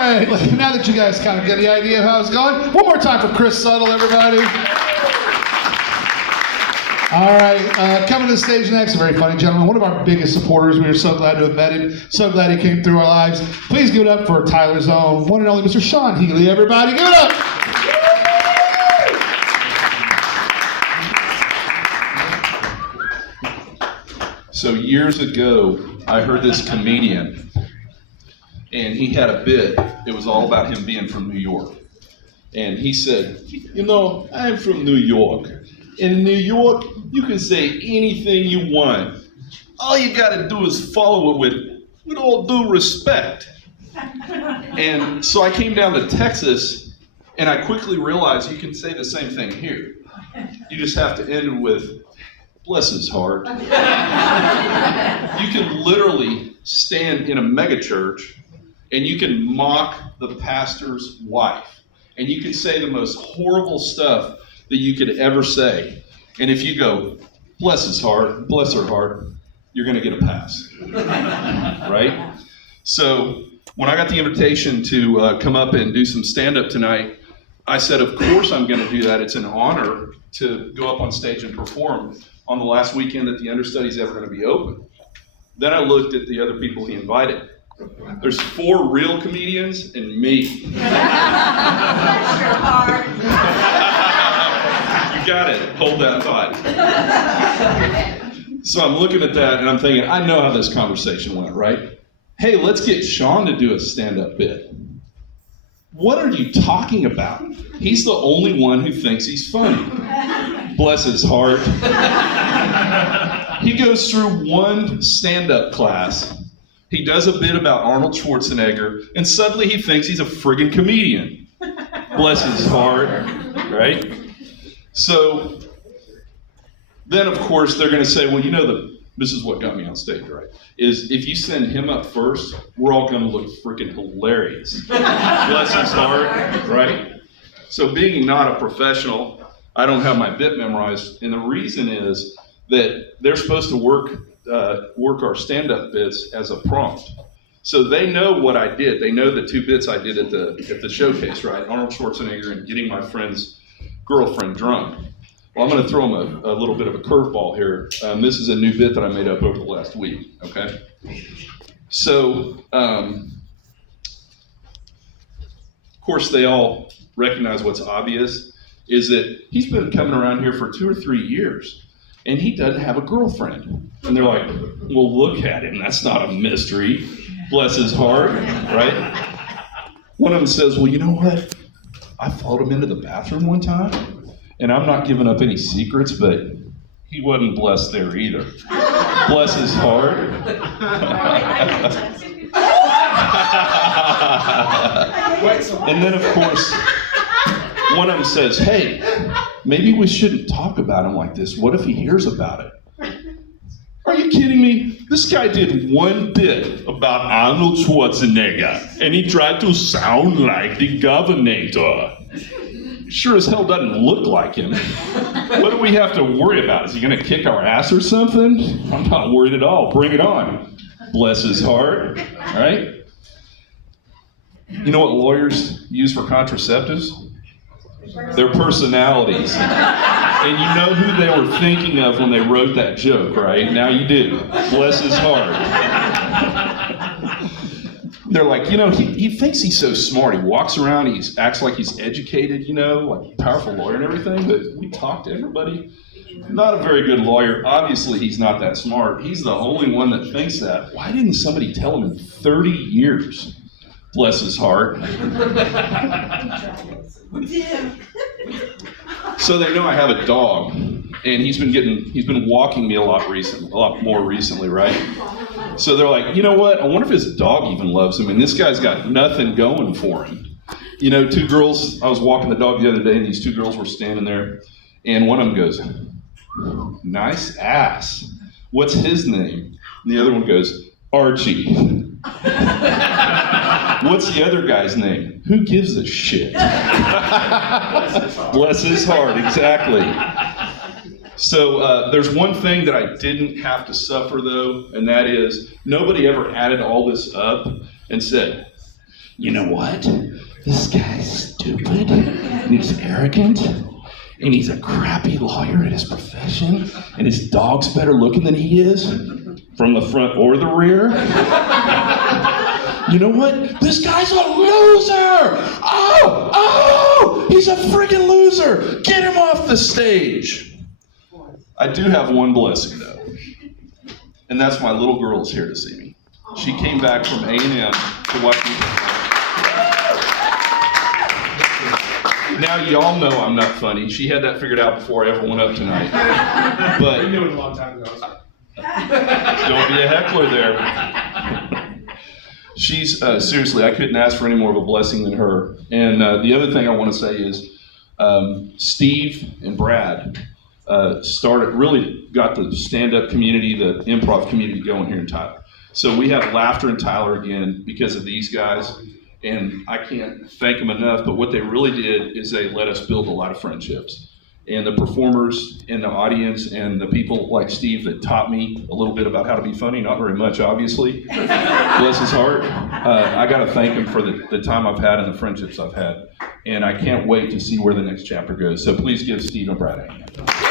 right, now that you guys kind of get the idea of how it's going, one more time for Chris Suttle, everybody. All right, coming to the stage next, a very funny gentleman, one of our biggest supporters. We are so glad to have met him, so glad he came through our lives. Please give it up for Tyler's own one and only Mr. Sean Healy, everybody. Give it up. So years ago, I heard this comedian, and he had a bit. It was all about him being from New York. And he said, you know, I'm from New York. In New York, you can say anything you want. All you gotta do is follow it with all due respect. And so I came down to Texas, and I quickly realized you can say the same thing here. You just have to end it with, bless his heart. You can literally stand in a megachurch and you can mock the pastor's wife. And you can say the most horrible stuff that you could ever say. And if you go, bless his heart, bless her heart, you're going to get a pass. Right? So when I got the invitation to come up and do some stand-up tonight, I said, of course I'm going to do that. It's an honor to go up on stage and perform on the last weekend that the Understudy is ever going to be open. Then I looked at the other people he invited. There's 4 real comedians and me. Bless your heart. You got it. Hold that thought. So I'm looking at that and I'm thinking, I know how this conversation went, right? Hey, let's get Sean to do a stand-up bit. What are you talking about? He's the only one who thinks he's funny. Bless his heart. He goes through one stand-up class. He does a bit about Arnold Schwarzenegger, and suddenly he thinks he's a friggin' comedian. Bless his heart, right? So then, of course, they're going to say, well, you know, this is what got me on stage, right? Is if you send him up first, we're all going to look freaking hilarious. Bless his heart, right? So being not a professional, I don't have my bit memorized, and the reason is that they're supposed to work our stand-up bits as a prompt. So they know what I did. They know the 2 bits I did at the showcase, right? Arnold Schwarzenegger and getting my friend's girlfriend drunk. Well, I'm going to throw them a little bit of a curveball here. This is a new bit that I made up over the last week, okay? So, of course, they all recognize what's obvious, is that he's been coming around here for 2 or 3 years, and he doesn't have a girlfriend. And they're like, well, look at him. That's not a mystery. Bless his heart, right? One of them says, well, you know what? I followed him into the bathroom one time, and I'm not giving up any secrets, but he wasn't blessed there either. Bless his heart. And then, of course, one of them says, hey, maybe we shouldn't talk about him like this. What if he hears about it? Are you kidding me? This guy did one bit about Arnold Schwarzenegger, and he tried to sound like the governor. Sure as hell doesn't look like him. What do we have to worry about? Is he going to kick our ass or something? I'm not worried at all. Bring it on. Bless his heart, right? You know what lawyers use for contraceptives? Their personalities. And you know who they were thinking of when they wrote that joke, right? Now you do. Bless his heart. They're like, you know, he thinks he's so smart. He walks around, he acts like he's educated, you know, like a powerful lawyer and everything, but we talk to everybody. Not a very good lawyer. Obviously, he's not that smart. He's the only one that thinks that. Why didn't somebody tell him in 30 years? Bless his heart. So they know I have a dog, and he's been walking me a lot more recently, right? So they're like, you know what? I wonder if his dog even loves him, and this guy's got nothing going for him. You know, 2 girls, I was walking the dog the other day, and these 2 girls were standing there, and one of them goes, nice ass. What's his name? And the other one goes, Archie. What's the other guy's name? Who gives a shit? Bless his heart, exactly. So there's one thing that I didn't have to suffer, though, and that is nobody ever added all this up and said, you know what? This guy's stupid, and he's arrogant, and he's a crappy lawyer at his profession, and his dog's better looking than he is, from the front or the rear. You know what? This guy's a loser! Oh, he's a friggin' loser! Get him off the stage! I do have one blessing, though, and that's my little girl is here to see me. She came back from A&M to watch me. Now y'all know I'm not funny. She had that figured out before I ever went up tonight. But We knew it a long time ago. don't be a heckler there. She's seriously, I couldn't ask for any more of a blessing than her. And the other thing I want to say is Steve and Brad really got the stand-up community, the improv community going here in Tyler. So we have laughter in Tyler again because of these guys. And I can't thank them enough, but what they really did is they let us build a lot of friendships. And the performers and the audience and the people like Steve that taught me a little bit about how to be funny, not very much, obviously. Bless his heart. I got to thank him for the time I've had and the friendships I've had. And I can't wait to see where the next chapter goes. So please give Steve and Brad a hand.